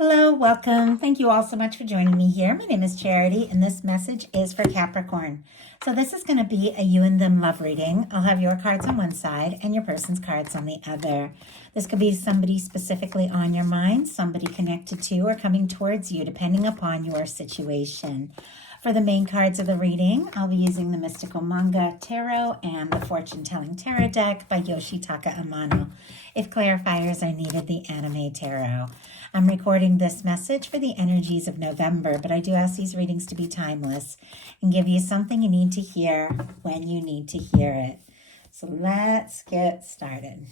Hello, welcome. Thank you all so much for joining me here. My name is Charity, and this message is for Capricorn. So this is going to be a you and them love reading. I'll have your cards on one side and your person's cards on the other. This could be somebody specifically on your mind, somebody connected to or coming towards you, depending upon your situation. For the main cards of the reading, I'll be using the Mystical Manga Tarot and the Fortune Telling Tarot deck by Yoshitaka Amano. If clarifiers are needed, the Anime Tarot. I'm recording this message for the energies of November, but I do ask these readings to be timeless and give you something you need to hear when you need to hear it. So let's get started.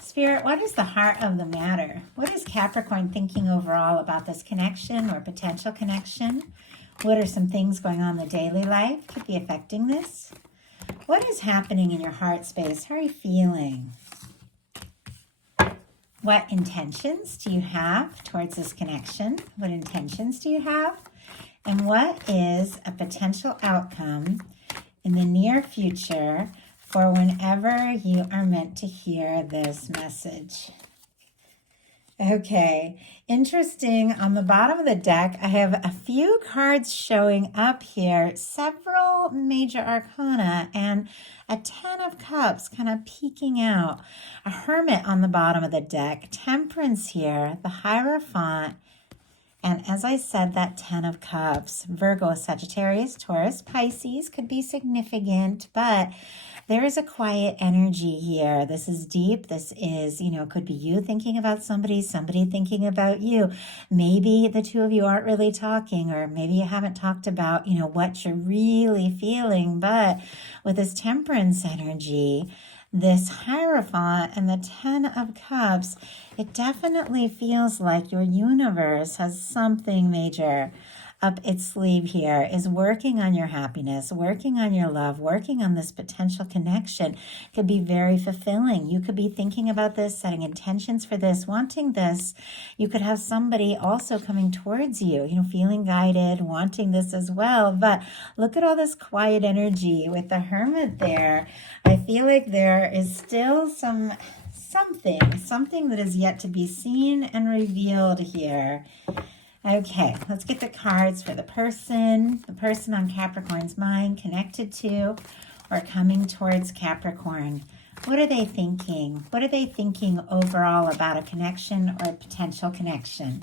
Spirit, what is the heart of the matter? What is Capricorn thinking overall about this connection or potential connection? What are some things going on in the daily life could be affecting this? What is happening in your heart space? How are you feeling? What intentions do you have towards this connection? What intentions do you have? And what is a potential outcome in the near future for whenever you are meant to hear this message? Okay, interesting. On the bottom of the deck, I have a few cards showing up here, several major arcana, and a 10 of cups kind of peeking out. A hermit on the bottom of the deck, temperance here, the Hierophant, and as I said, that 10 of cups. Virgo, Sagittarius, Taurus, Pisces could be significant, but there is a quiet energy here. This is deep. This is, could be you thinking about somebody thinking about you. Maybe the two of you aren't really talking, or maybe you haven't talked about, what you're really feeling. But with this temperance energy, this Hierophant and the 10 of Cups, it definitely feels like your universe has something major up its sleeve here, is working on your happiness, working on your love, working on this potential connection. It could be very fulfilling. You could be thinking about this, setting intentions for this, wanting this. You could have somebody also coming towards you, feeling guided, wanting this as well. But look at all this quiet energy with the Hermit there. I feel like there is still something that is yet to be seen and revealed here. Okay, let's get the cards for the person on Capricorn's mind, connected to or coming towards Capricorn. What are they thinking? What are they thinking overall about a connection or a potential connection?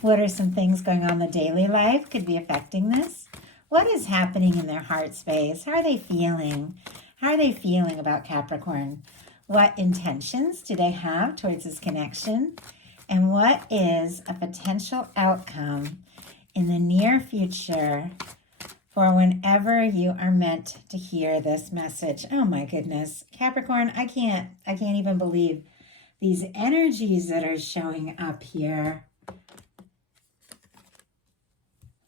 What are some things going on in the daily life could be affecting this? What is happening in their heart space? How are they feeling? How are they feeling about Capricorn? What intentions do they have towards this connection? And what is a potential outcome in the near future for whenever you are meant to hear this message? Oh my goodness, Capricorn, I can't even believe these energies that are showing up here.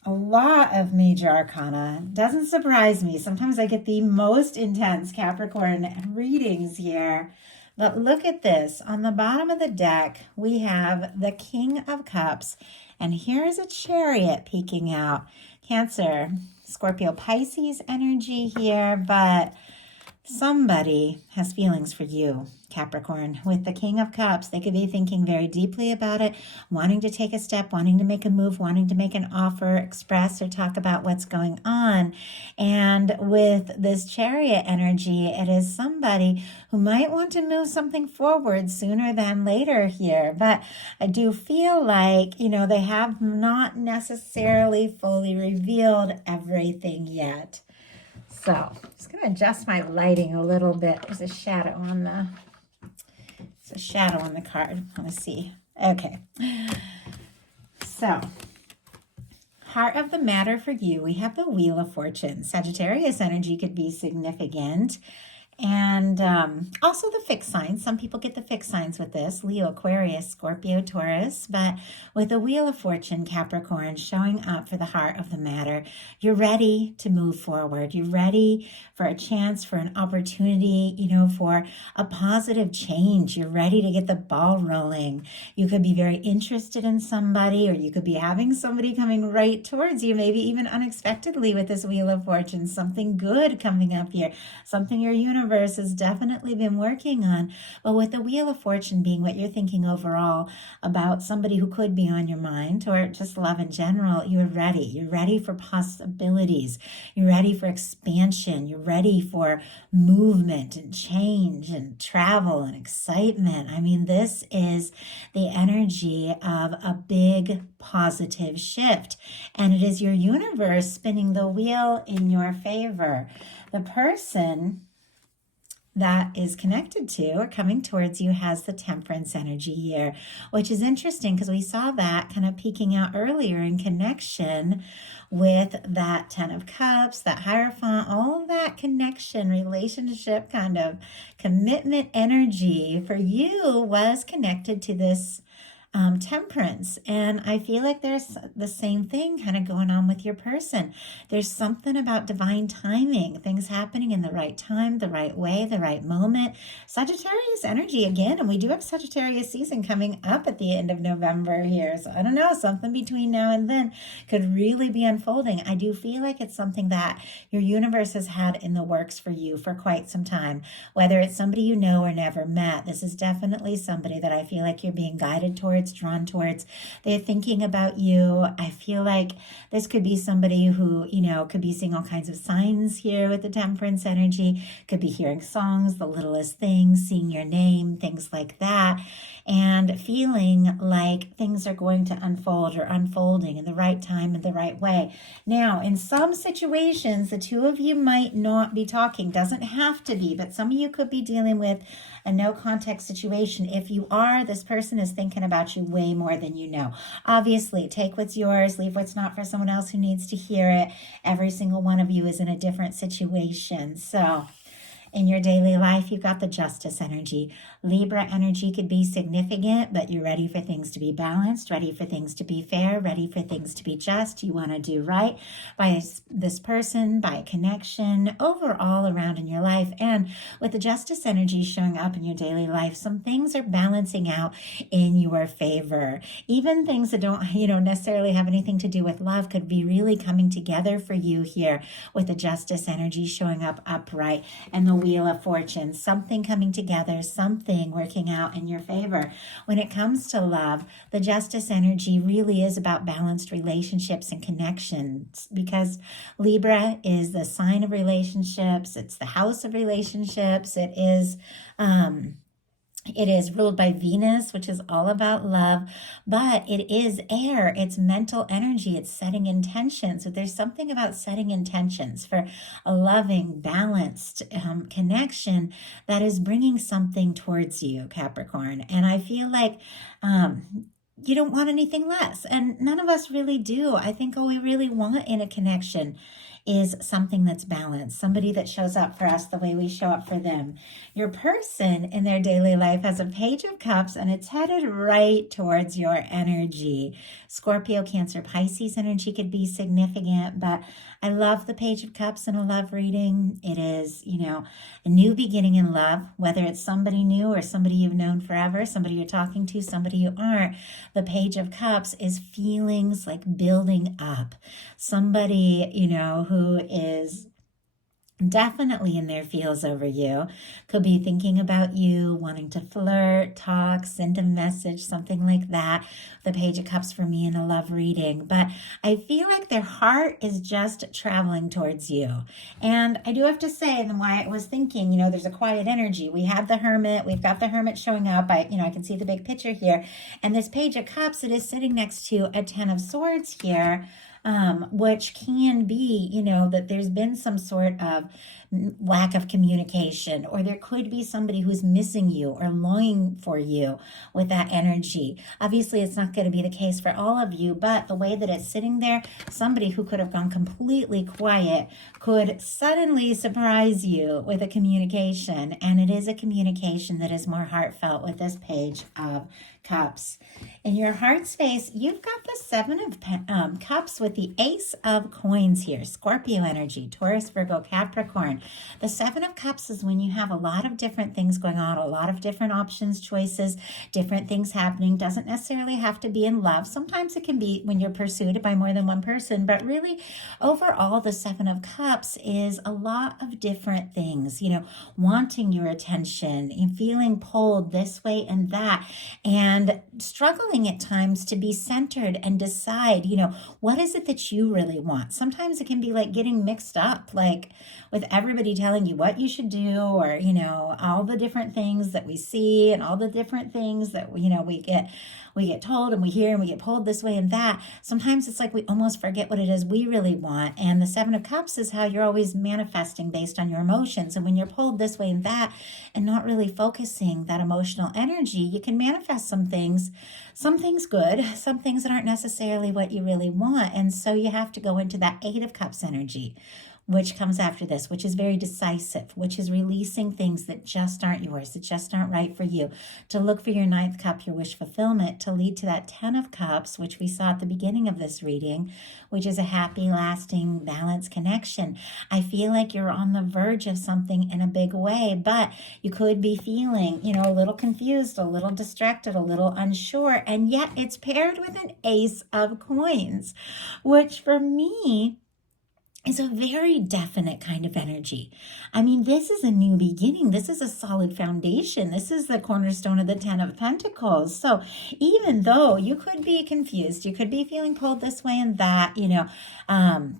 A lot of major arcana. Doesn't surprise me. Sometimes I get the most intense Capricorn readings here. But look at this. On the bottom of the deck, we have the King of Cups. And here's a Chariot peeking out. Cancer, Scorpio, Pisces energy here. But somebody has feelings for you, Capricorn. With the King of Cups, they could be thinking very deeply about it, wanting to take a step, wanting to make a move, wanting to make an offer, express or talk about what's going on. And with this Chariot energy, it is somebody who might want to move something forward sooner than later here. But I do feel like, they have not necessarily fully revealed everything yet. So I'm just going to adjust my lighting a little bit. There's a shadow on the card. I want to see. Okay. So, heart of the matter for you, we have the Wheel of Fortune. Sagittarius energy could be significant. And also the fixed signs. Some people get the fixed signs with this. Leo, Aquarius, Scorpio, Taurus. But with the Wheel of Fortune, Capricorn, showing up for the heart of the matter, you're ready to move forward. You're ready for a chance, for an opportunity, for a positive change. You're ready to get the ball rolling. You could be very interested in somebody, or you could be having somebody coming right towards you, maybe even unexpectedly with this Wheel of Fortune. Something good coming up here. Something your universe universe has definitely been working on. But with the Wheel of Fortune being what you're thinking overall about somebody who could be on your mind or just love in general, you're ready. You're ready for possibilities. You're ready for expansion. You're ready for movement and change and travel and excitement. I mean, this is the energy of a big positive shift. And it is your universe spinning the wheel in your favor. The person that is connected to or coming towards you has the Temperance energy here, which is interesting because we saw that kind of peeking out earlier in connection with that Ten of Cups, that Hierophant, all of that connection, relationship, kind of commitment energy for you was connected to this temperance. And I feel like there's the same thing kind of going on with your person. There's something about divine timing, things happening in the right time, the right way, the right moment. Sagittarius energy again, and we do have Sagittarius season coming up at the end of November here. So I don't know, something between now and then could really be unfolding. I do feel like it's something that your universe has had in the works for you for quite some time. Whether it's somebody you know or never met, this is definitely somebody that I feel like you're being guided towards, drawn towards. They're thinking about you. I feel like this could be somebody who, could be seeing all kinds of signs here with the Temperance energy, could be hearing songs, the littlest things, seeing your name, things like that, and feeling like things are going to unfold or unfolding in the right time and the right way. Now, in some situations, the two of you might not be talking, doesn't have to be, but some of you could be dealing with a no context situation. If you are, this person is thinking about you way more than you know. Obviously, take what's yours, leave what's not for someone else who needs to hear it. Every single one of you is in a different situation. So in your daily life, you've got the Justice energy. Libra energy could be significant, but you're ready for things to be balanced, ready for things to be fair, ready for things to be just. You want to do right by this person, by a connection, overall around in your life. And with the Justice energy showing up in your daily life, some things are balancing out in your favor. Even things that don't, necessarily have anything to do with love could be really coming together for you here with the Justice energy showing up upright and the Wheel of Fortune. Something coming together, something working out in your favor. When it comes to love, the Justice energy really is about balanced relationships and connections, because Libra is the sign of relationships. It's the house of relationships. It is ruled by Venus, which is all about love, but it is air. It's mental energy. It's setting intentions. So there's something about setting intentions for a loving, balanced connection that is bringing something towards you, Capricorn. And I feel like you don't want anything less. And none of us really do. I think all we really want in a connection is something that's balanced, somebody that shows up for us the way we show up for them. Your person in their daily life has a Page of Cups, and it's headed right towards your energy. Scorpio, Cancer, Pisces energy could be significant, but I love the Page of Cups in a love reading. It is, a new beginning in love, whether it's somebody new or somebody you've known forever, somebody you're talking to, somebody you aren't. The Page of Cups is feelings like building up. Somebody, who is definitely in their feels over you, could be thinking about you, wanting to flirt, talk, send a message, something like that. The Page of Cups for me in a love reading. But I feel like their heart is just traveling towards you. And I do have to say, and why I was thinking, there's a quiet energy. We have the Hermit. We've got the Hermit showing up. I can see the big picture here. And this Page of Cups, it is sitting next to a Ten of Swords here. Which can be, that there's been some sort of lack of communication, or there could be somebody who's missing you or longing for you with that energy. Obviously, it's not going to be the case for all of you, but the way that it's sitting there, somebody who could have gone completely quiet could suddenly surprise you with a communication, and it is a communication that is more heartfelt with this Page of Cups. In your heart space, you've got the Seven of Cups with the Ace of Coins here. Scorpio energy, Taurus, Virgo, Capricorn. The Seven of Cups is when you have a lot of different things going on, a lot of different options, choices, different things happening. Doesn't necessarily have to be in love. Sometimes it can be when you're pursued by more than one person, but really overall, the Seven of Cups is a lot of different things, wanting your attention and feeling pulled this way and that, and struggling at times to be centered and decide, what is it that you really want? Sometimes it can be like getting mixed up, like with everybody telling you what you should do, or, all the different things that we see and all the different things that, we get told and we hear and we get pulled this way and that. Sometimes it's like we almost forget what it is we really want. And the Seven of Cups is how you're always manifesting based on your emotions. And when you're pulled this way and that and not really focusing that emotional energy, you can manifest some things good, some things that aren't necessarily what you really want. And so you have to go into that Eight of Cups energy, which comes after this, which is very decisive, which is releasing things that just aren't yours, that just aren't right for you, to look for your ninth cup, your wish fulfillment, to lead to that 10 of Cups, which we saw at the beginning of this reading, which is a happy, lasting, balanced connection. I feel like you're on the verge of something in a big way, but you could be feeling, a little confused, a little distracted, a little unsure, and yet it's paired with an Ace of Coins, which for me is a very definite kind of energy. I mean, this is a new beginning. This is a solid foundation. This is the cornerstone of the 10 of Pentacles. So even though you could be confused, you could be feeling pulled this way and that,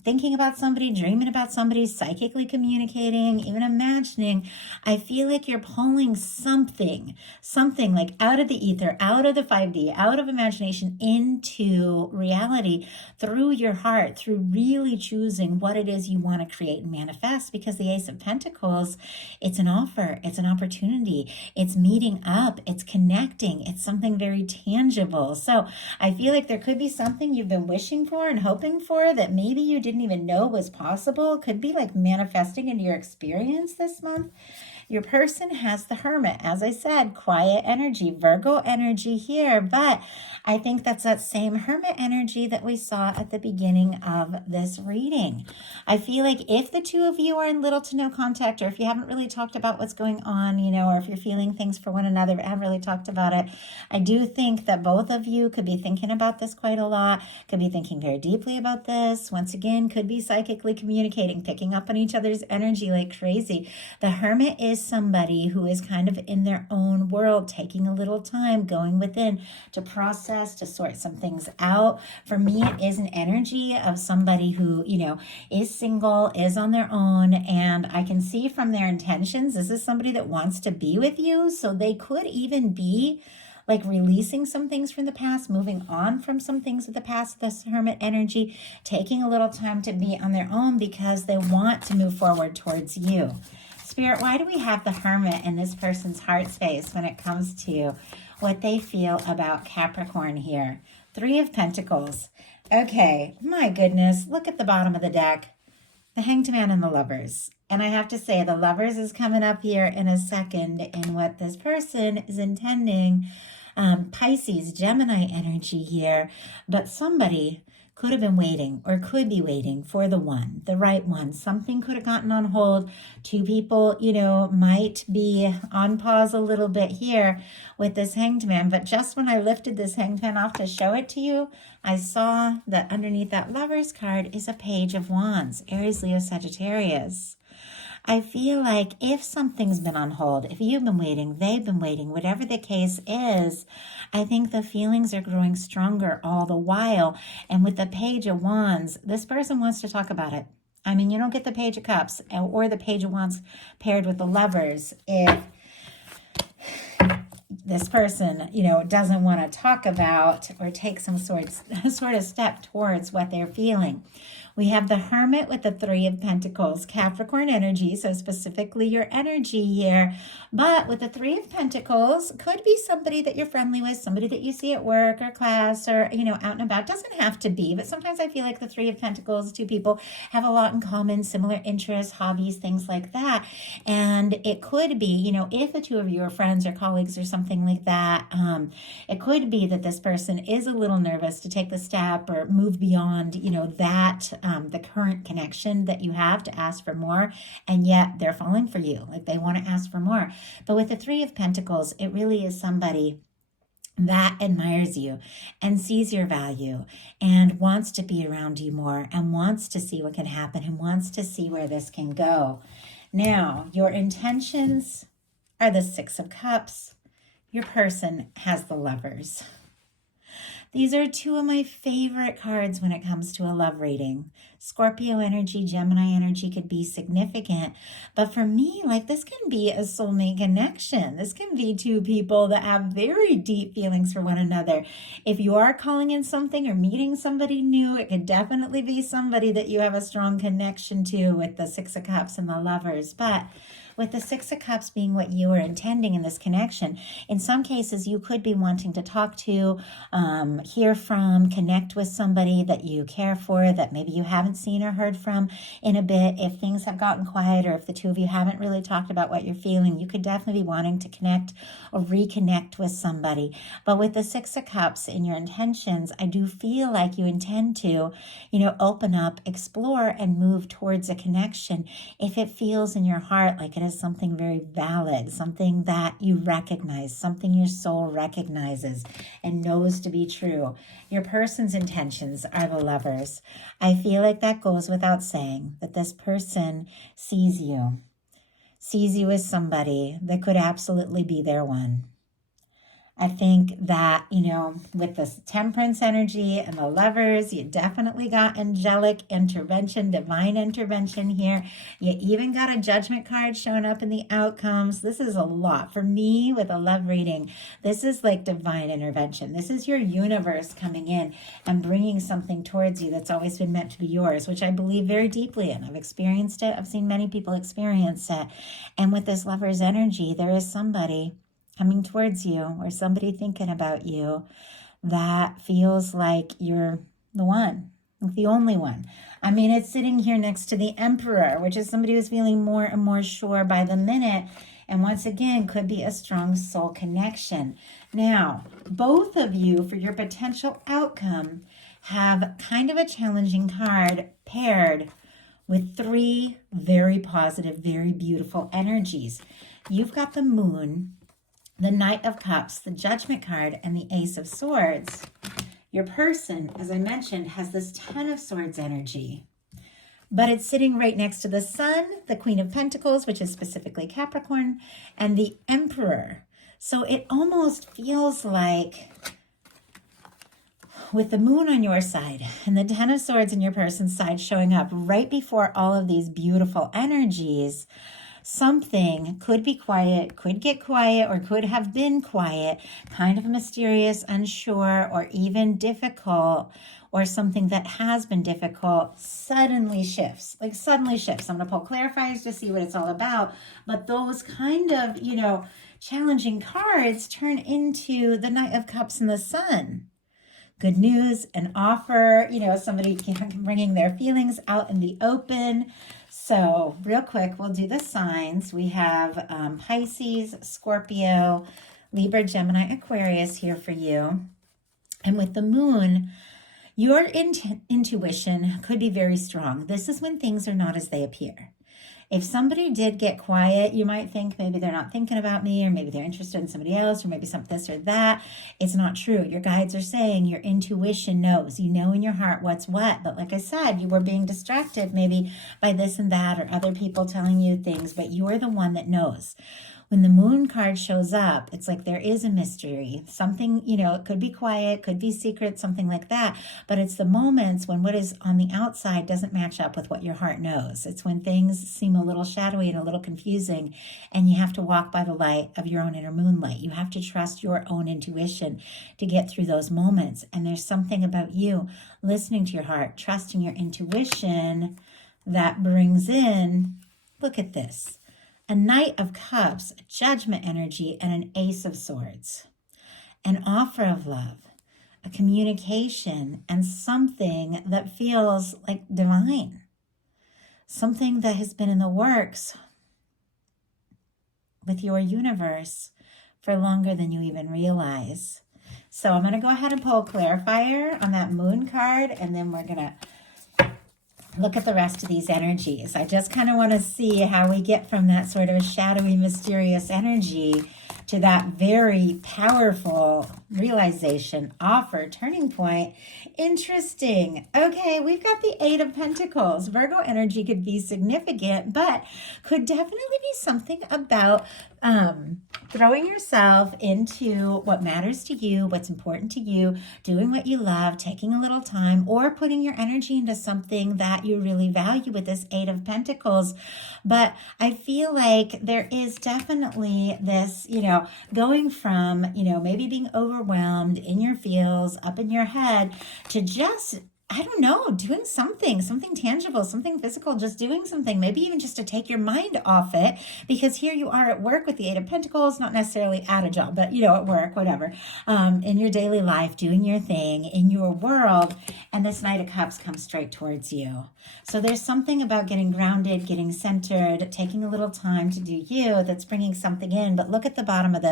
thinking about somebody, dreaming about somebody, psychically communicating, even imagining, I feel like you're pulling something like out of the ether, out of the 5D, out of imagination into reality through your heart, through really choosing what it is you want to create and manifest. Because the Ace of Pentacles, it's an offer, it's an opportunity, it's meeting up, it's connecting, it's something very tangible. So I feel like there could be something you've been wishing for and hoping for that maybe you didn't even know was possible. Could be like manifesting into your experience this month. Your person has the Hermit, as I said, quiet energy, Virgo energy here, but I think that's that same Hermit energy that we saw at the beginning of this reading. I feel like if the two of you are in little to no contact, or if you haven't really talked about what's going on, or if you're feeling things for one another but haven't really talked about it, I do think that both of you could be thinking about this quite a lot, could be thinking very deeply about this. Once again, could be psychically communicating, picking up on each other's energy like crazy. The Hermit is somebody who is kind of in their own world, taking a little time, going within to process, to sort some things out. For me, it is an energy of somebody who, is single, is on their own, and I can see from their intentions, this is somebody that wants to be with you. So they could even be like releasing some things from the past, moving on from some things of the past, this Hermit energy, taking a little time to be on their own because they want to move forward towards you. Spirit, why do we have the Hermit in this person's heart space when it comes to what they feel about Capricorn here? Three of Pentacles. Okay, my goodness, look at the bottom of the deck. The Hanged Man and the Lovers. And I have to say, the Lovers is coming up here in a second in what this person is intending. Pisces, Gemini energy here. But somebody could have been waiting or could be waiting for the one, the right one. Something could have gotten on hold. Two people, might be on pause a little bit here with this Hanged Man. But just when I lifted this Hanged Man off to show it to you, I saw that underneath that Lovers card is a Page of Wands, Aries, Leo, Sagittarius. I feel like if something's been on hold, if you've been waiting, they've been waiting, whatever the case is, I think the feelings are growing stronger all the while. And with the Page of Wands, this person wants to talk about it. I mean, you don't get the Page of Cups or the Page of Wands paired with the Lovers if this person, doesn't want to talk about or take some sort of step towards what they're feeling. We have the Hermit with the Three of Pentacles, Capricorn energy, so specifically your energy here. But with the Three of Pentacles, could be somebody that you're friendly with, somebody that you see at work or class or, out and about. Doesn't have to be, but sometimes I feel like the Three of Pentacles, two people have a lot in common, similar interests, hobbies, things like that. And it could be, if the two of you are friends or colleagues or something like that, it could be that this person is a little nervous to take the step or move beyond, that the current connection that you have to ask for more, and yet they're falling for you. Like they want to ask for more. But with the Three of Pentacles, it really is somebody that admires you and sees your value and wants to be around you more and wants to see what can happen and wants to see where this can go. Now, your intentions are the Six of Cups. Your person has the Lovers. These are two of my favorite cards when it comes to a love reading. Scorpio energy, Gemini energy could be significant. But for me, like this can be a soulmate connection. This can be two people that have very deep feelings for one another. If you are calling in something or meeting somebody new, it could definitely be somebody that you have a strong connection to with the Six of Cups and the Lovers. But with the Six of Cups being what you are intending in this connection, in some cases you could be wanting to talk to, hear from, connect with somebody that you care for, that maybe you haven't seen or heard from in a bit. If things have gotten quiet, or if the two of you haven't really talked about what you're feeling, you could definitely be wanting to connect or reconnect with somebody. But with the Six of Cups in your intentions, I do feel like you intend to, open up, explore, and move towards a connection if it feels in your heart like it is something very valid, something that you recognize, something your soul recognizes and knows to be true. Your person's intentions are the Lovers. I feel like that goes without saying, that this person sees you as somebody that could absolutely be their one. I think that, with the Temperance energy and the Lovers, you definitely got angelic intervention, divine intervention here. You even got a Judgment card showing up in the outcomes. This is a lot. For me, with a love reading, this is like divine intervention. This is your universe coming in and bringing something towards you that's always been meant to be yours, which I believe very deeply in. I've experienced it. I've seen many people experience it. And with this Lovers energy, there is somebody coming towards you or somebody thinking about you that feels like you're the one, like the only one. I mean, it's sitting here next to the Emperor, which is somebody who's feeling more and more sure by the minute. And once again, could be a strong soul connection. Now, both of you, for your potential outcome, have kind of a challenging card paired with three very positive, very beautiful energies. You've got the Moon, the Knight of Cups, the Judgment card, and the Ace of Swords. Your person, as I mentioned, has this Ten of Swords energy, but it's sitting right next to the Sun, the Queen of Pentacles, which is specifically Capricorn, and the Emperor. So it almost feels like, with the Moon on your side and the Ten of Swords in your person's side showing up right before all of these beautiful energies, something could be quiet, could get quiet, or could have been quiet, kind of mysterious, unsure, or even difficult, or something that has been difficult suddenly shifts. I'm going to pull clarifiers to see what it's all about. But those kind of, challenging cards turn into the Knight of Cups and the Sun. Good news, an offer, somebody bringing their feelings out in the open. So real quick, we'll do the signs. We have Pisces, Scorpio, Libra, Gemini, Aquarius here for you. And with the Moon, your intuition could be very strong. This is when things are not as they appear. If somebody did get quiet, you might think maybe they're not thinking about me, or maybe they're interested in somebody else, or maybe something this or that. It's not true. Your guides are saying your intuition knows. You know in your heart what's what. But like I said, you were being distracted maybe by this and that, or other people telling you things, but you're the one that knows. When the Moon card shows up, it's like there is a mystery. Something, it could be quiet, could be secret, something like that. But it's the moments when what is on the outside doesn't match up with what your heart knows. It's when things seem a little shadowy and a little confusing, and you have to walk by the light of your own inner moonlight. You have to trust your own intuition to get through those moments. And there's something about you listening to your heart, trusting your intuition, that brings in, look at this, a Knight of Cups, a Judgment energy, and an Ace of Swords. An offer of love, a communication, and something that feels like divine. Something that has been in the works with your universe for longer than you even realize. So I'm going to go ahead and pull a clarifier on that Moon card, and then we're going to look at the rest of these energies. I just kind of want to see how we get from that sort of shadowy, mysterious energy to that very powerful realization, offer, turning point. Interesting. Okay, we've got the Eight of Pentacles. Virgo energy could be significant, but could definitely be something about throwing yourself into what matters to you, what's important to you, doing what you love, taking a little time, or putting your energy into something that you really value with this Eight of Pentacles. But I feel like there is definitely this, going from, maybe being overwhelmed in your feels, up in your head, to just, I don't know, doing something tangible, something physical, just doing something, maybe even just to take your mind off it, because here you are at work with the Eight of Pentacles, not necessarily at a job, but, at work, whatever, in your daily life, doing your thing in your world, and this Knight of Cups comes straight towards you. So there's something about getting grounded, getting centered, taking a little time to do you that's bringing something in. But look at the bottom of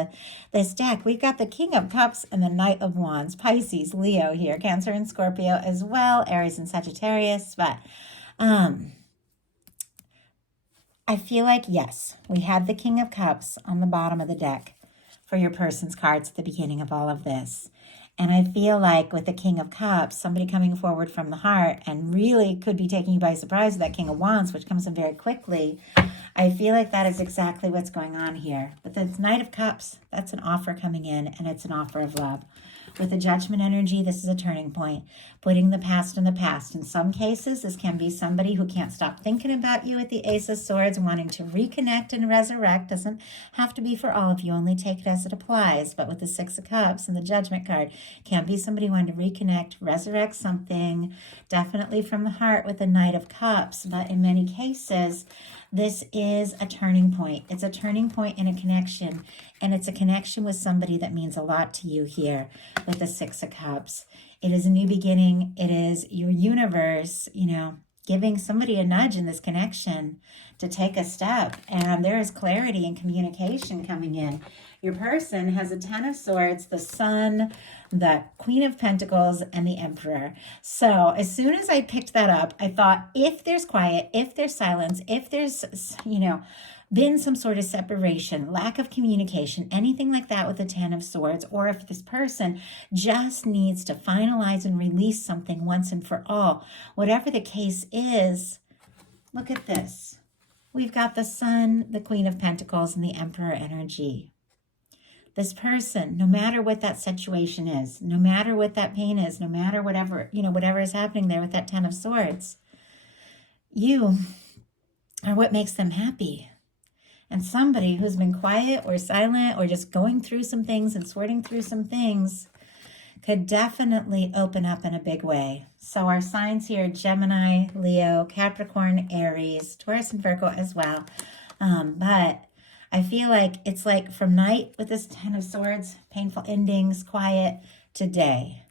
this deck. We've got the King of Cups and the Knight of Wands, Pisces, Leo here, Cancer and Scorpio as well, Aries and Sagittarius. But I feel like, yes, we had the King of Cups on the bottom of the deck for your person's cards at the beginning of all of this. And I feel like with the King of Cups, somebody coming forward from the heart and really could be taking you by surprise with that King of Wands, which comes in very quickly. I feel like that is exactly what's going on here. But the Knight of Cups, that's an offer coming in, and it's an offer of love. With the Judgment energy, this is a turning point, putting the past in the past. In some cases, this can be somebody who can't stop thinking about you with the Ace of Swords, wanting to reconnect and resurrect. Doesn't have to be for all of you, only take it as it applies. But with the Six of Cups and the Judgment card, can be somebody wanting to reconnect, resurrect something, definitely from the heart with the Knight of Cups. But in many cases, this is a turning point. It's a turning point in a connection, and it's a connection with somebody that means a lot to you here with the Six of Cups. It is a new beginning. It is your universe, giving somebody a nudge in this connection to take a step. And there is clarity and communication coming in. Your person has a Ten of Swords, the Sun, the Queen of Pentacles, and the Emperor. So as soon as I picked that up, I thought, if there's quiet, if there's silence, if there's, been some sort of separation, lack of communication, anything like that with the Ten of Swords, or if this person just needs to finalize and release something once and for all, whatever the case is, look at this. We've got the Sun, the Queen of Pentacles, and the Emperor energy. This person, no matter what that situation is, no matter what that pain is, no matter whatever is happening there with that Ten of Swords, you are what makes them happy. And somebody who's been quiet or silent or just going through some things and sorting through some things could definitely open up in a big way. So our signs here, Gemini, Leo, Capricorn, Aries, Taurus, and Virgo as well. But I feel like it's like from night with this Ten of Swords, painful endings, quiet, to day.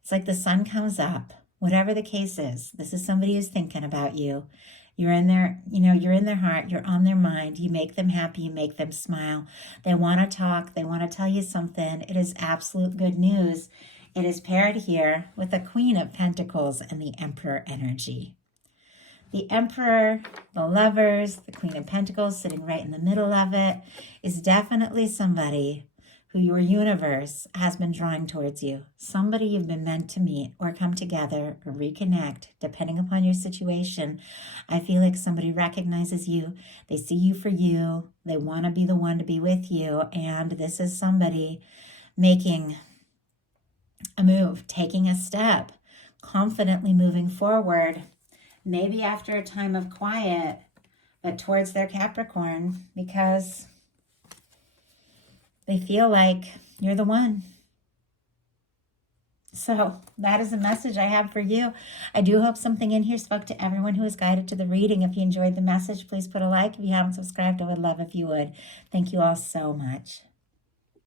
It's like the sun comes up, whatever the case is. This is somebody who's thinking about you. You're in their, you're in their heart, you're on their mind, you make them happy, you make them smile. They want to talk, they want to tell you something. It is absolute good news. It is paired here with the Queen of Pentacles and the Emperor energy. The Emperor, the Lovers, the Queen of Pentacles sitting right in the middle of it is definitely somebody who your universe has been drawing towards you. Somebody you've been meant to meet or come together or reconnect, depending upon your situation. I feel like somebody recognizes you. They see you for you. They want to be the one to be with you. And this is somebody making a move, taking a step, confidently moving forward, maybe after a time of quiet, but towards their Capricorn, because they feel like you're the one. So that is a message I have for you. I do hope something in here spoke to everyone who is guided to the reading. If you enjoyed the message, please put a like. If you haven't subscribed, I would love if you would. Thank you all so much.